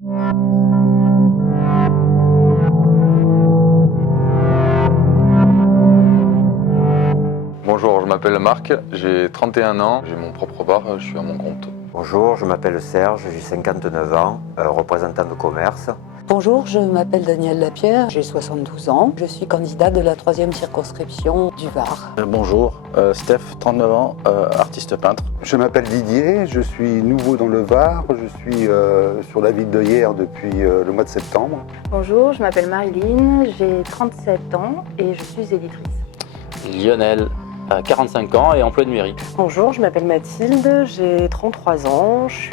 Bonjour, je m'appelle Marc, j'ai 31 ans, j'ai mon propre bar, je suis à mon compte. Bonjour, je m'appelle Serge, j'ai 59 ans, représentant de commerce. Bonjour, je m'appelle Danielle Lapierre, j'ai 72 ans. Je suis candidat de la 3e circonscription du Var. Bonjour, Steph, 39 ans, artiste peintre. Je m'appelle Didier, je suis nouveau dans le Var, je suis sur la ville de Hyères depuis le mois de septembre. Bonjour, je m'appelle Marilyn, j'ai 37 ans et je suis éditrice. Lionel, 45 ans et emploi de mairie. Bonjour, je m'appelle Mathilde, j'ai 33 ans, je suis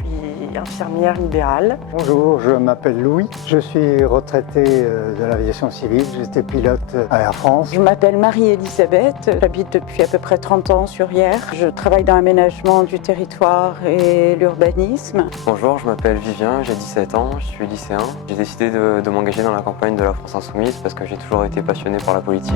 infirmière libérale. Bonjour, je m'appelle Louis, je suis retraité de l'aviation civile, j'étais pilote à Air France. Je m'appelle Marie-Elisabeth, j'habite depuis à peu près 30 ans sur Hyères. Je travaille dans l'aménagement du territoire et l'urbanisme. Bonjour, je m'appelle Vivien, j'ai 17 ans, je suis lycéen. J'ai décidé de m'engager dans la campagne de la France Insoumise parce que j'ai toujours été passionné par la politique.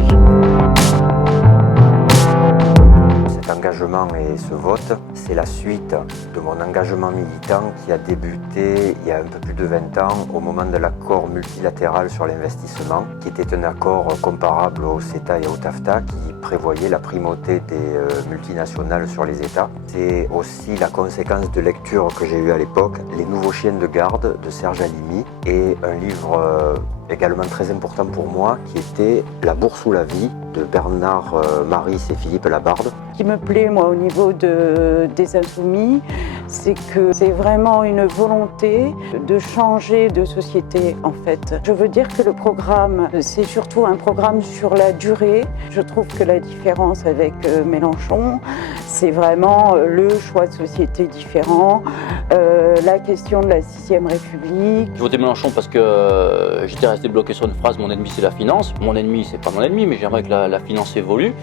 Cet engagement et ce vote, c'est la suite de mon engagement militant qui a débuté il y a un peu plus de 20 ans au moment de l'accord multilatéral sur l'investissement, qui était un accord comparable au CETA et au TAFTA, qui prévoyait la primauté des multinationales sur les États. C'est aussi la conséquence de lecture que j'ai eue à l'époque, Les Nouveaux Chiens de garde de Serge Halimi, et un livre également très important pour moi, qui était La Bourse ou la vie de Bernard Maris et Philippe Labarde. Ce qui me plaît, moi, au niveau des Insoumis, c'est que c'est vraiment une volonté de changer de société, en fait. Je veux dire que le programme, c'est surtout un programme sur la durée. Je trouve que la différence avec Mélenchon, c'est vraiment le choix de société différent, la question de la 6e République. J'ai voté Mélenchon parce que j'étais resté bloqué sur une phrase, mon ennemi c'est la finance. Mon ennemi c'est pas mon ennemi, mais j'aimerais que la finance évolue.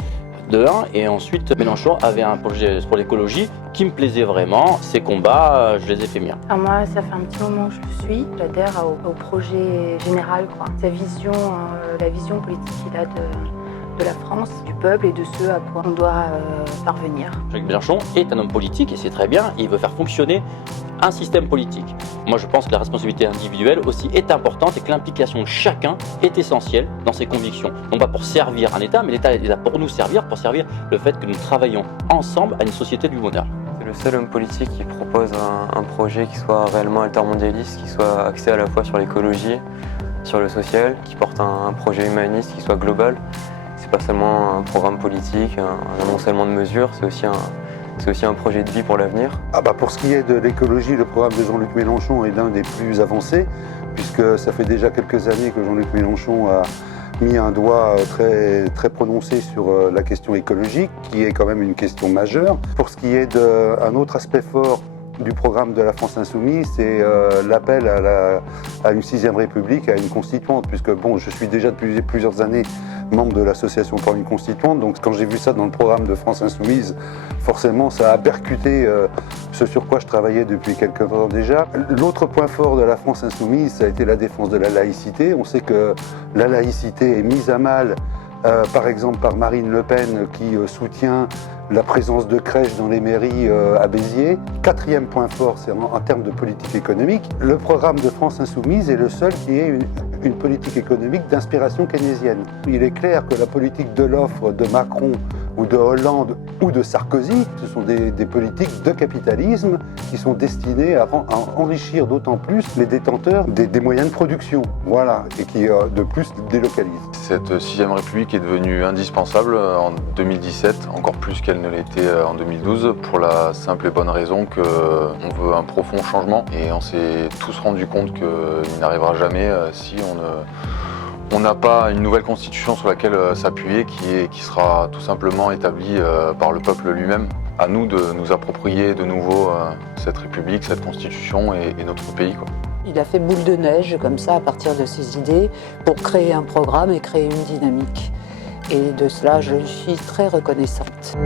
De un, et ensuite Mélenchon avait un projet pour l'écologie qui me plaisait vraiment. Ces combats, je les ai fait miens. Alors moi, ça fait un petit moment que je le suis. J'adhère au projet général, quoi. Sa vision, la vision politique qu'il a de la France, du peuple et de ce à quoi on doit parvenir. Jean-Luc Mélenchon est un homme politique et c'est très bien. Il veut faire fonctionner un système politique. Moi, je pense que la responsabilité individuelle aussi est importante et que l'implication de chacun est essentielle dans ses convictions. Non pas pour servir un État, mais l'État est là pour nous servir, pour servir le fait que nous travaillons ensemble à une société du bonheur. C'est le seul homme politique qui propose un projet qui soit réellement altermondialiste, qui soit axé à la fois sur l'écologie, sur le social, qui porte un projet humaniste qui soit global. C'est pas seulement un programme politique, un amoncellement de mesures, c'est aussi un projet de vie pour l'avenir. Pour ce qui est de l'écologie, le programme de Jean-Luc Mélenchon est l'un des plus avancés, puisque ça fait déjà quelques années que Jean-Luc Mélenchon a mis un doigt très, très prononcé sur la question écologique, qui est quand même une question majeure. Pour ce qui est d'un autre aspect fort du programme de la France Insoumise, c'est l'appel à une 6e République, à une constituante, puisque je suis déjà depuis plusieurs années membre de l'association pour une constituante, donc quand j'ai vu ça dans le programme de France Insoumise, forcément ça a percuté ce sur quoi je travaillais depuis quelques temps déjà. L'autre point fort de la France Insoumise, ça a été la défense de la laïcité. On sait que la laïcité est mise à mal, par exemple par Marine Le Pen qui soutient la présence de crèches dans les mairies à Béziers. 4e point fort, c'est en termes de politique économique. Le programme de France Insoumise est le seul qui ait une politique économique d'inspiration keynésienne. Il est clair que la politique de l'offre de Macron ou de Hollande ou de Sarkozy, ce sont des politiques de capitalisme qui sont destinées à enrichir d'autant plus les détenteurs des moyens de production, voilà, et qui de plus délocalisent. Cette 6e République est devenue indispensable en 2017, encore plus qu'elle ne l'était en 2012, pour la simple et bonne raison qu'on veut un profond changement, et on s'est tous rendu compte qu'il n'arrivera jamais si on n'a pas une nouvelle constitution sur laquelle s'appuyer qui sera tout simplement établie par le peuple lui-même. À nous de nous approprier de nouveau cette République, cette constitution et notre pays, quoi. Il a fait boule de neige comme ça à partir de ses idées pour créer un programme et créer une dynamique. Et de cela, je suis très reconnaissante.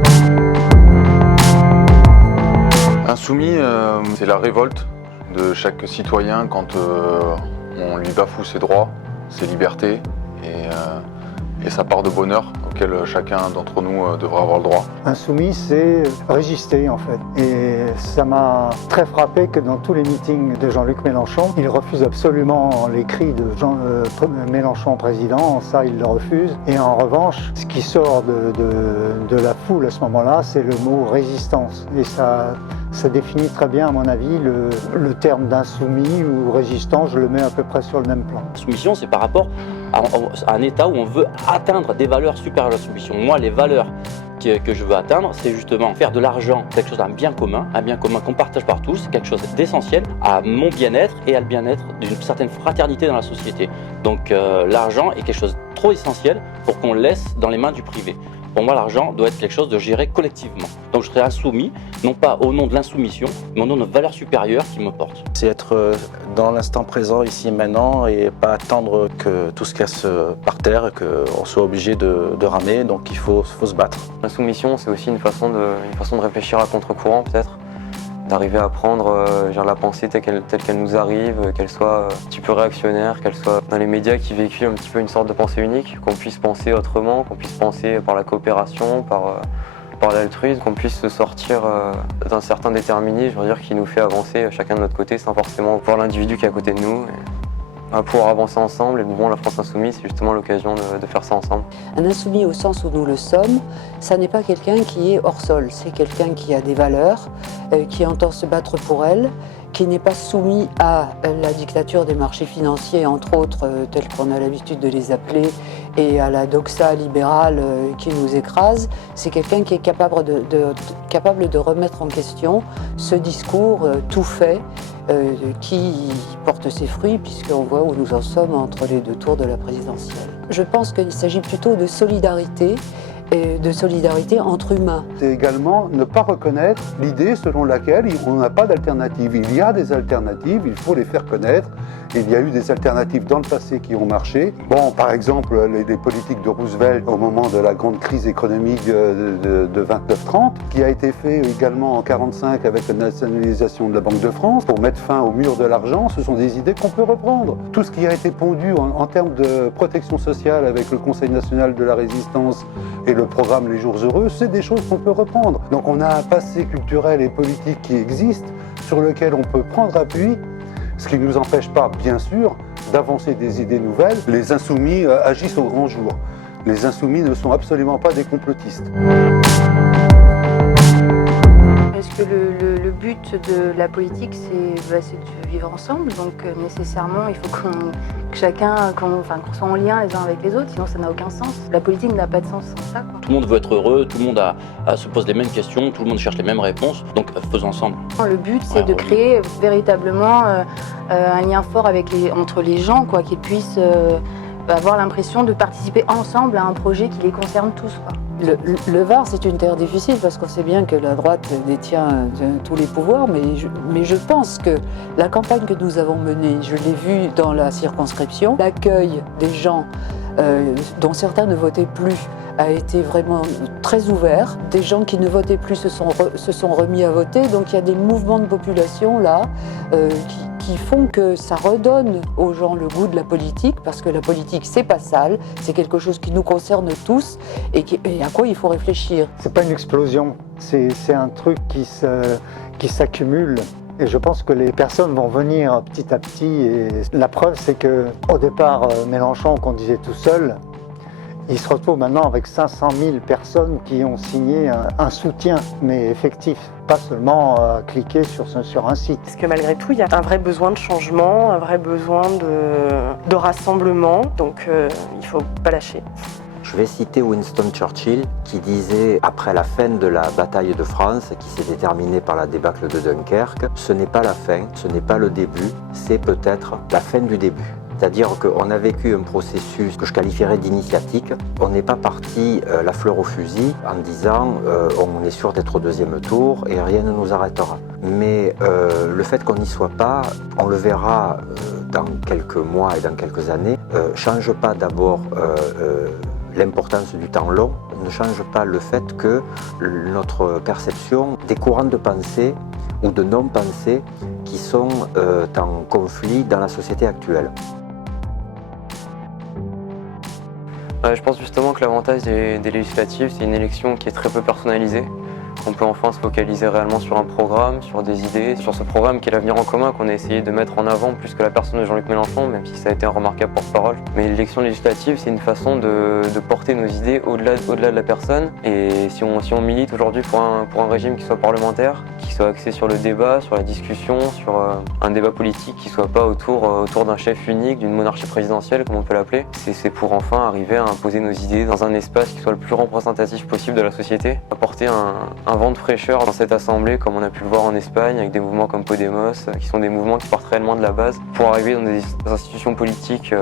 Insoumis, c'est la révolte de chaque citoyen quand on lui bafoue ses droits, ses libertés, et sa part de bonheur auquel chacun d'entre nous devrait avoir le droit. Insoumis, c'est résister en fait. Et ça m'a très frappé que dans tous les meetings de Jean-Luc Mélenchon, il refuse absolument les cris de Mélenchon président, ça il le refuse. Et en revanche, ce qui sort de la foule à ce moment-là, c'est le mot résistance. Et ça définit très bien, à mon avis, le terme d'insoumis ou résistant, je le mets à peu près sur le même plan. La soumission, c'est par rapport à un état où on veut atteindre des valeurs supérieures à la soumission. Moi, les valeurs que je veux atteindre, c'est justement faire de l'argent quelque chose d'un bien commun qu'on partage par tous, quelque chose d'essentiel à mon bien-être et à le bien-être d'une certaine fraternité dans la société. Donc l'argent est quelque chose de trop essentiel pour qu'on le laisse dans les mains du privé. Pour moi, l'argent doit être quelque chose de géré collectivement. Donc je serai insoumis, non pas au nom de l'insoumission, mais au nom de valeurs supérieures qui me portent. C'est être dans l'instant présent, ici et maintenant, et pas attendre que tout se casse par terre et qu'on soit obligé de ramer, donc il faut se battre. L'insoumission, c'est aussi une façon de réfléchir à contre-courant peut-être, d'arriver à prendre la pensée telle qu'elle nous arrive, qu'elle soit un petit peu réactionnaire, qu'elle soit dans les médias qui véhiculent un petit peu une sorte de pensée unique, qu'on puisse penser autrement, qu'on puisse penser par la coopération, par l'altruisme, qu'on puisse se sortir d'un certain déterminisme, je veux dire, qui nous fait avancer chacun de notre côté sans forcément voir l'individu qui est à côté de nous. À pouvoir avancer ensemble, et bon, la France Insoumise, c'est justement l'occasion de faire ça ensemble. Un insoumis au sens où nous le sommes, ça n'est pas quelqu'un qui est hors sol, c'est quelqu'un qui a des valeurs, qui entend se battre pour elles, qui n'est pas soumis à la dictature des marchés financiers, entre autres, tels qu'on a l'habitude de les appeler, et à la doxa libérale qui nous écrase. C'est quelqu'un qui est capable de remettre en question ce discours tout fait, qui porte ses fruits, puisqu'on voit où nous en sommes entre les deux tours de la présidentielle. Je pense qu'il s'agit plutôt de solidarité, et de solidarité entre humains. C'est également ne pas reconnaître l'idée selon laquelle on n'a pas d'alternative. Il y a des alternatives, il faut les faire connaître. Il y a eu des alternatives dans le passé qui ont marché. Bon, par exemple, les politiques de Roosevelt au moment de la grande crise économique de 29-30, qui a été fait également en 1945 avec la nationalisation de la Banque de France pour mettre fin au mur de l'argent, ce sont des idées qu'on peut reprendre. Tout ce qui a été pondu en termes de protection sociale avec le Conseil national de la résistance et le programme Les Jours Heureux, c'est des choses qu'on peut reprendre. Donc on a un passé culturel et politique qui existe, sur lequel on peut prendre appui, ce qui ne nous empêche pas, bien sûr, d'avancer des idées nouvelles. Les insoumis agissent au grand jour. Les insoumis ne sont absolument pas des complotistes. Parce que le but de la politique, c'est de vivre ensemble. Donc nécessairement, il faut que chacun, qu'on soit en lien les uns avec les autres, sinon ça n'a aucun sens. La politique n'a pas de sens sans ça, quoi. Tout le monde veut être heureux, tout le monde se pose les mêmes questions, tout le monde cherche les mêmes réponses, donc faisons ensemble. Le but, c'est de créer véritablement un lien fort entre les gens, quoi, qu'ils puissent avoir l'impression de participer ensemble à un projet qui les concerne tous, quoi. Le Var, c'est une terre difficile parce qu'on sait bien que la droite détient tous les pouvoirs, mais je pense que la campagne que nous avons menée, je l'ai vue dans la circonscription, l'accueil des gens dont certains ne votaient plus a été vraiment très ouvert. Des gens qui ne votaient plus se sont remis à voter, donc il y a des mouvements de population là qui font que ça redonne aux gens le goût de la politique, parce que la politique, c'est pas sale, c'est quelque chose qui nous concerne tous et à quoi il faut réfléchir. C'est pas une explosion, c'est un truc qui s'accumule. Et je pense que les personnes vont venir petit à petit. Et la preuve, c'est qu'au départ, Mélenchon, qu'on disait tout seul, il se retrouve maintenant avec 500 000 personnes qui ont signé un soutien, mais effectif, pas seulement cliquer sur un site. Parce que malgré tout, il y a un vrai besoin de changement, un vrai besoin de rassemblement, donc il ne faut pas lâcher. Je vais citer Winston Churchill qui disait, après la fin de la bataille de France, qui s'est déterminée par la débâcle de Dunkerque, ce n'est pas la fin, ce n'est pas le début, c'est peut-être la fin du début. C'est-à-dire qu'on a vécu un processus que je qualifierais d'initiatique. On n'est pas parti la fleur au fusil en disant on est sûr d'être au deuxième tour et rien ne nous arrêtera. Mais le fait qu'on n'y soit pas, on le verra dans quelques mois et dans quelques années, change pas d'abord l'importance du temps long, ne change pas le fait que notre perception des courants de pensée ou de non-pensée qui sont en conflit dans la société actuelle. Je pense justement que l'avantage des législatives, c'est une élection qui est très peu personnalisée. On peut enfin se focaliser réellement sur un programme, sur des idées, sur ce programme qui est l'avenir en commun qu'on a essayé de mettre en avant plus que la personne de Jean-Luc Mélenchon, même si ça a été un remarquable porte-parole. Mais l'élection législative, c'est une façon de porter nos idées au-delà de la personne. Et si on milite aujourd'hui pour un régime qui soit parlementaire, qui soit axé sur le débat, sur la discussion, sur un débat politique qui ne soit pas autour d'un chef unique, d'une monarchie présidentielle, comme on peut l'appeler, c'est pour enfin arriver à imposer nos idées dans un espace qui soit le plus représentatif possible de la société, apporter un vent de fraîcheur dans cette assemblée, comme on a pu le voir en Espagne, avec des mouvements comme Podemos, qui sont des mouvements qui partent réellement de la base, pour arriver dans des institutions politiques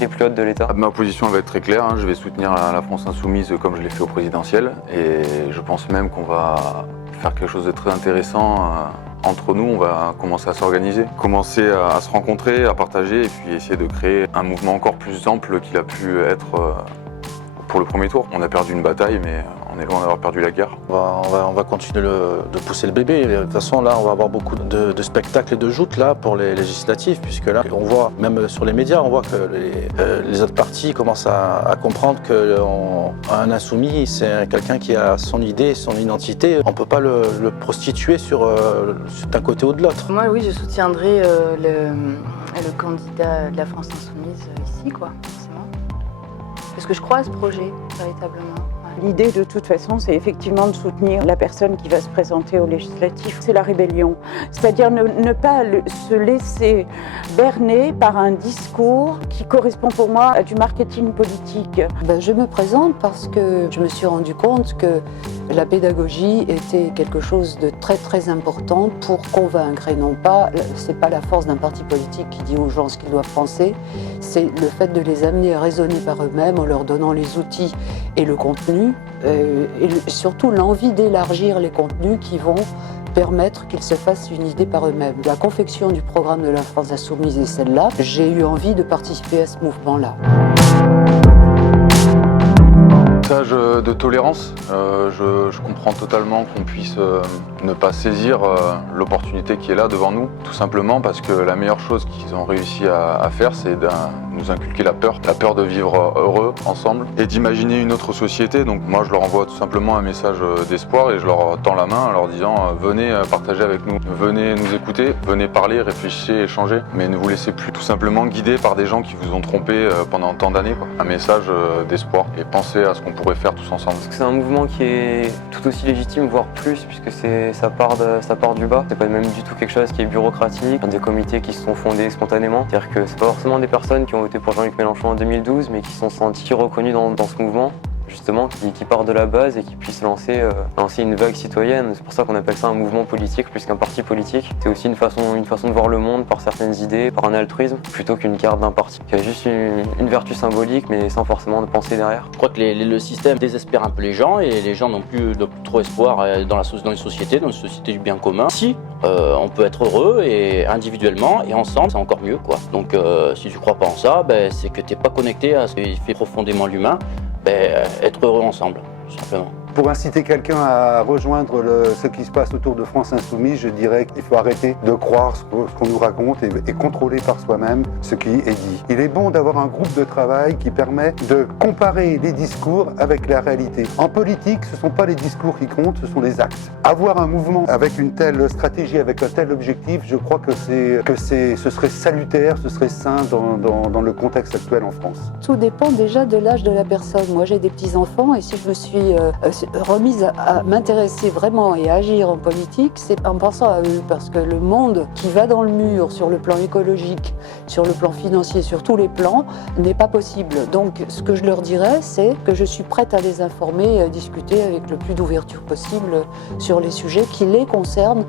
les plus hautes de l'État. Ma position va être très claire, je vais soutenir la France Insoumise comme je l'ai fait au présidentiel, et je pense même qu'on va faire quelque chose de très intéressant. Entre nous, on va commencer à s'organiser, commencer à se rencontrer, à partager, et puis essayer de créer un mouvement encore plus ample qu'il a pu être pour le premier tour. On a perdu une bataille, mais on est loin d'avoir perdu la guerre. On va continuer de pousser le bébé. De toute façon, là, on va avoir beaucoup de spectacles et de joutes là, pour les législatives, puisque là, on voit, même sur les médias, on voit que les autres partis commencent à comprendre qu'un insoumis, c'est quelqu'un qui a son idée, son identité. On ne peut pas le prostituer d'un côté ou de l'autre. Moi, oui, je soutiendrai le candidat de la France Insoumise ici, quoi, forcément. Parce que je crois à ce projet, véritablement. L'idée, de toute façon, c'est effectivement de soutenir la personne qui va se présenter aux législatives. C'est la rébellion. C'est-à-dire ne pas se laisser berner par un discours qui correspond pour moi à du marketing politique. Je me présente parce que je me suis rendu compte que la pédagogie était quelque chose de très très important pour convaincre. Et non pas, c'est pas la force d'un parti politique qui dit aux gens ce qu'ils doivent penser, c'est le fait de les amener à raisonner par eux-mêmes en leur donnant les outils et le contenu, et surtout l'envie d'élargir les contenus qui vont permettre qu'ils se fassent une idée par eux-mêmes. La confection du programme de la France Insoumise est celle-là. J'ai eu envie de participer à ce mouvement-là. Message de tolérance. Je comprends totalement qu'on puisse ne pas saisir l'opportunité qui est là devant nous, tout simplement parce que la meilleure chose qu'ils ont réussi à faire, c'est de nous inculquer la peur de vivre heureux ensemble et d'imaginer une autre société. Donc moi, je leur envoie tout simplement un message d'espoir et je leur tends la main en leur disant venez partager avec nous, venez nous écouter, venez parler, réfléchir, échanger, mais ne vous laissez plus tout simplement guider par des gens qui vous ont trompé pendant tant d'années. Un message d'espoir et pensez à ce qu'on pourrait faire tous ensemble. C'est un mouvement qui est tout aussi légitime, voire plus, puisque ça part du bas. C'est pas même du tout quelque chose qui est bureaucratique, des comités qui se sont fondés spontanément. C'est-à-dire que c'est pas forcément des personnes qui ont voté pour Jean-Luc Mélenchon en 2012, mais qui se sont sentis reconnus dans ce mouvement, justement, qui part de la base et qui puisse lancer une vague citoyenne. C'est pour ça qu'on appelle ça un mouvement politique plus qu'un parti politique. C'est aussi une façon de voir le monde par certaines idées, par un altruisme, plutôt qu'une carte d'un parti, qui a juste une vertu symbolique, mais sans forcément de pensée derrière. Je crois que le système désespère un peu les gens, et les gens n'ont plus trop espoir dans une société du bien commun. Si on peut être heureux, et individuellement et ensemble, c'est encore mieux, quoi. Donc si tu crois pas en ça, c'est que tu n'es pas connecté à ce qui fait profondément l'humain. Être heureux ensemble, tout simplement. Pour inciter quelqu'un à rejoindre ce qui se passe autour de France Insoumise, je dirais qu'il faut arrêter de croire ce qu'on nous raconte et contrôler par soi-même ce qui est dit. Il est bon d'avoir un groupe de travail qui permet de comparer les discours avec la réalité. En politique, ce ne sont pas les discours qui comptent, ce sont les actes. Avoir un mouvement avec une telle stratégie, avec un tel objectif, je crois que ce serait salutaire, ce serait sain dans le contexte actuel en France. Tout dépend déjà de l'âge de la personne. Moi, j'ai des petits-enfants et si je me suis remise à m'intéresser vraiment et à agir en politique, c'est en pensant à eux, parce que le monde qui va dans le mur sur le plan écologique, sur le plan financier, sur tous les plans, n'est pas possible. Donc ce que je leur dirais, c'est que je suis prête à les informer et à discuter avec le plus d'ouverture possible sur les sujets qui les concernent,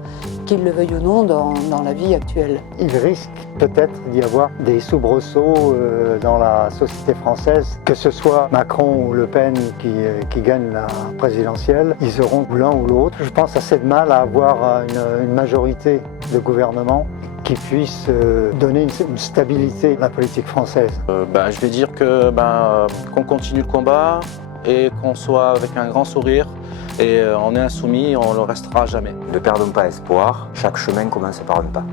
qu'ils le veuillent ou non, dans la vie actuelle. Il risque peut-être d'y avoir des soubresauts dans la société française, que ce soit Macron ou Le Pen qui gagnent la présidentielle, ils auront l'un ou l'autre. Je pense assez de mal à avoir une majorité de gouvernement qui puisse donner une stabilité à la politique française. Je vais dire qu'on continue le combat et qu'on soit avec un grand sourire. Et on est insoumis, on le restera jamais. Ne perdons pas espoir, chaque chemin commence par un pas.